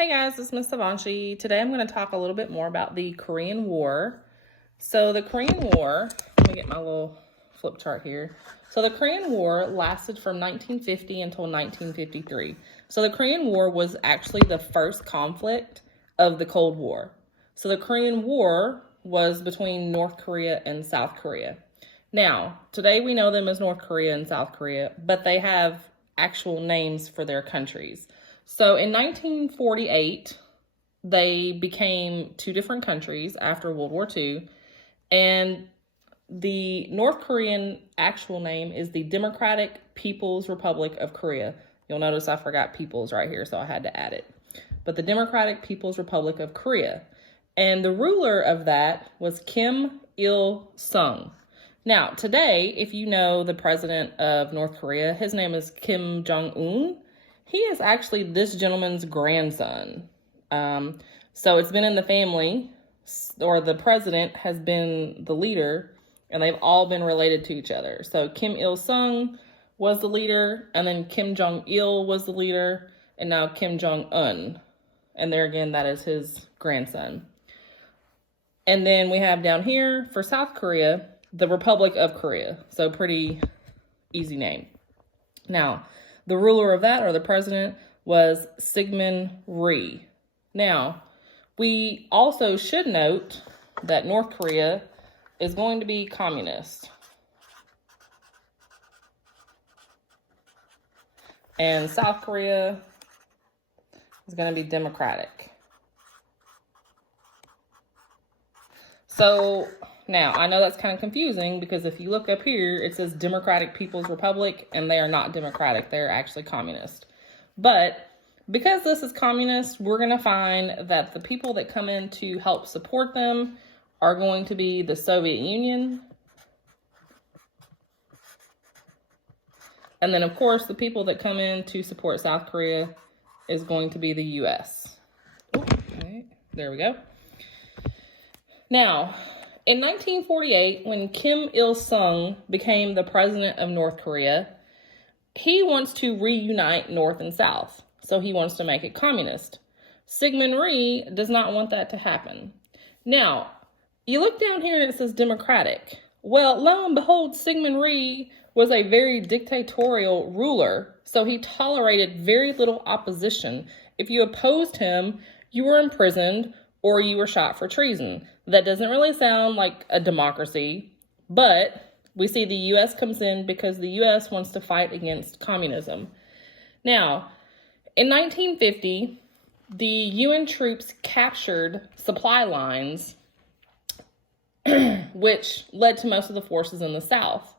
Hey guys, it's Miss Savanshi. Today I'm going to talk a little bit more about the Korean War. So the Korean War, let me get my little flip chart here. So the Korean War lasted from 1950 until 1953. So the Korean War was actually the first conflict of the Cold War. So the Korean War was between North Korea and South Korea. Now, today we know them as North Korea and South Korea, but they have actual names for their countries. So in 1948, they became two different countries after World War II, and the North Korean actual name is the Democratic People's Republic of Korea. You'll notice I forgot people's right here, so I had to add it. But the Democratic People's Republic of Korea. And the ruler of that was Kim Il-sung. Now, today, if you know the president of North Korea, his name is Kim Jong-un. He is actually this gentleman's grandson. So it's been in the family, or the president has been the leader, and they've all been related to each other. So Kim Il-sung was the leader, and then Kim Jong-il was the leader, and now Kim Jong-un. And there again, that is his grandson. And then we have down here for South Korea, the Republic of Korea. So pretty easy name. Now, the ruler of that, or the president, was Syngman Rhee. Now, we also should note that North Korea is going to be communist. And South Korea is going to be democratic. So now, I know that's kind of confusing because if you look up here, it says Democratic People's Republic, and they are not democratic. They're actually communist. But because this is communist, we're going to find that the people that come in to help support them are going to be the Soviet Union. And then, of course, the people that come in to support South Korea is going to be the U.S. Okay, there we go. Now, in 1948, when Kim Il-sung became the president of North Korea, he wants to reunite North and South. So he wants to make it communist. Syngman Rhee does not want that to happen. Now, you look down here and it says democratic. Well, lo and behold, Syngman Rhee was a very dictatorial ruler. So he tolerated very little opposition. If you opposed him, you were imprisoned or you were shot for treason. That doesn't really sound like a democracy, but we see the U.S. comes in because the U.S. wants to fight against communism. Now, in 1950, the UN troops captured supply lines, which led to most of the forces in the South.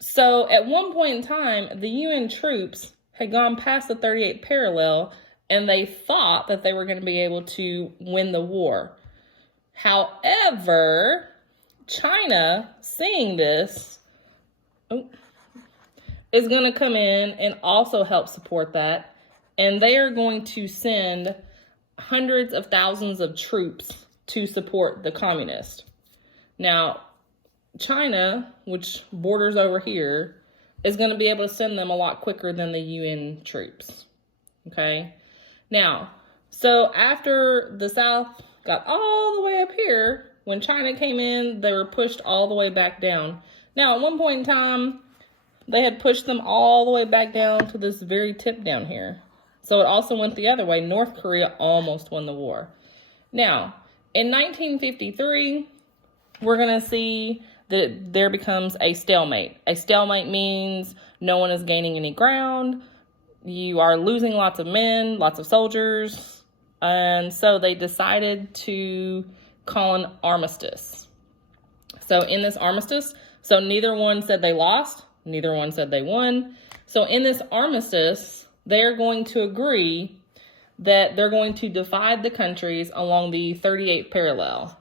So at one point in time, the UN troops had gone past the 38th parallel, and they thought that they were going to be able to win the war. However, China, seeing this, is going to come in and also help support that. And they are going to send hundreds of thousands of troops to support the communists. Now, China, which borders over here, is going to be able to send them a lot quicker than the UN troops. Okay? Now, so after the South got all the way up here, when China came in, they were pushed all the way back down. Now, at one point in time, they had pushed them all the way back down to this very tip down here. So it also went the other way. North Korea almost won the war. Now, in 1953, we're going to see that there becomes a stalemate. A stalemate means no one is gaining any ground. You are losing lots of men, lots of soldiers. And so they decided to call an armistice. So in this armistice, so neither one said they lost, neither one said they won. So in this armistice, they're going to agree that they're going to divide the countries along the 38th parallel.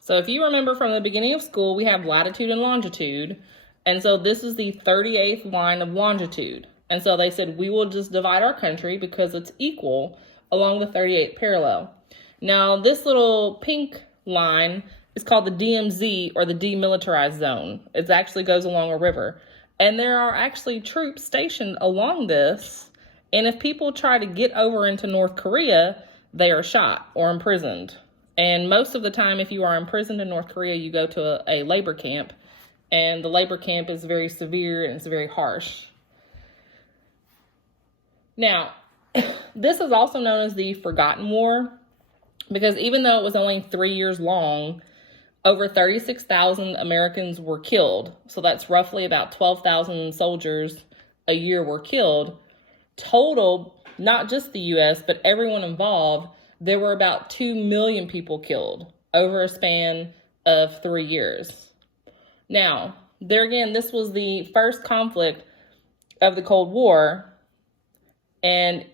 So if you remember from the beginning of school, we have latitude and longitude. And so this is the 38th line of longitude. And so they said, we will just divide our country because it's equal along the 38th parallel. Now, this little pink line is called the DMZ, or the demilitarized zone. It actually goes along a river. And there are actually troops stationed along this. And if people try to get over into North Korea, they are shot or imprisoned. And most of the time, if you are imprisoned in North Korea, you go to a labor camp. And the labor camp is very severe and it's very harsh. Now, this is also known as the Forgotten War, because even though it was only 3 years long, over 36,000 Americans were killed. So that's roughly about 12,000 soldiers a year were killed. Total, not just the U.S., but everyone involved, there were about 2 million people killed over a span of 3 years. Now, there again, this was the first conflict of the Cold War. And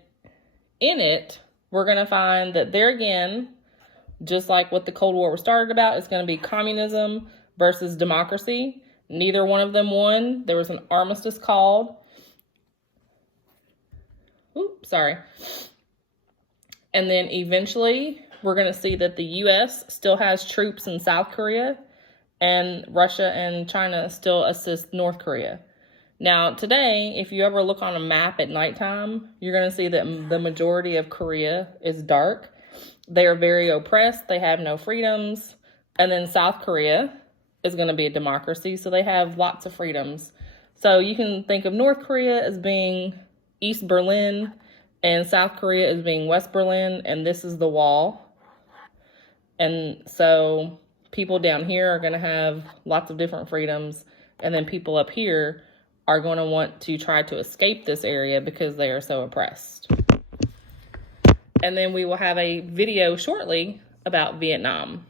in it, we're going to find that there again, just like what the Cold War was started about, it's going to be communism versus democracy. Neither one of them won. There was an armistice called. Oops, sorry. And then eventually, we're going to see that the U.S. still has troops in South Korea, and Russia and China still assist North Korea. Now, today, if you ever look on a map at nighttime, you're going to see that the majority of Korea is dark. They are very oppressed. They have no freedoms. And then South Korea is going to be a democracy, so they have lots of freedoms. So you can think of North Korea as being East Berlin and South Korea as being West Berlin, and this is the wall. And so people down here are going to have lots of different freedoms, and then people up here are going to want to try to escape this area because they are so oppressed. And then we will have a video shortly about Vietnam.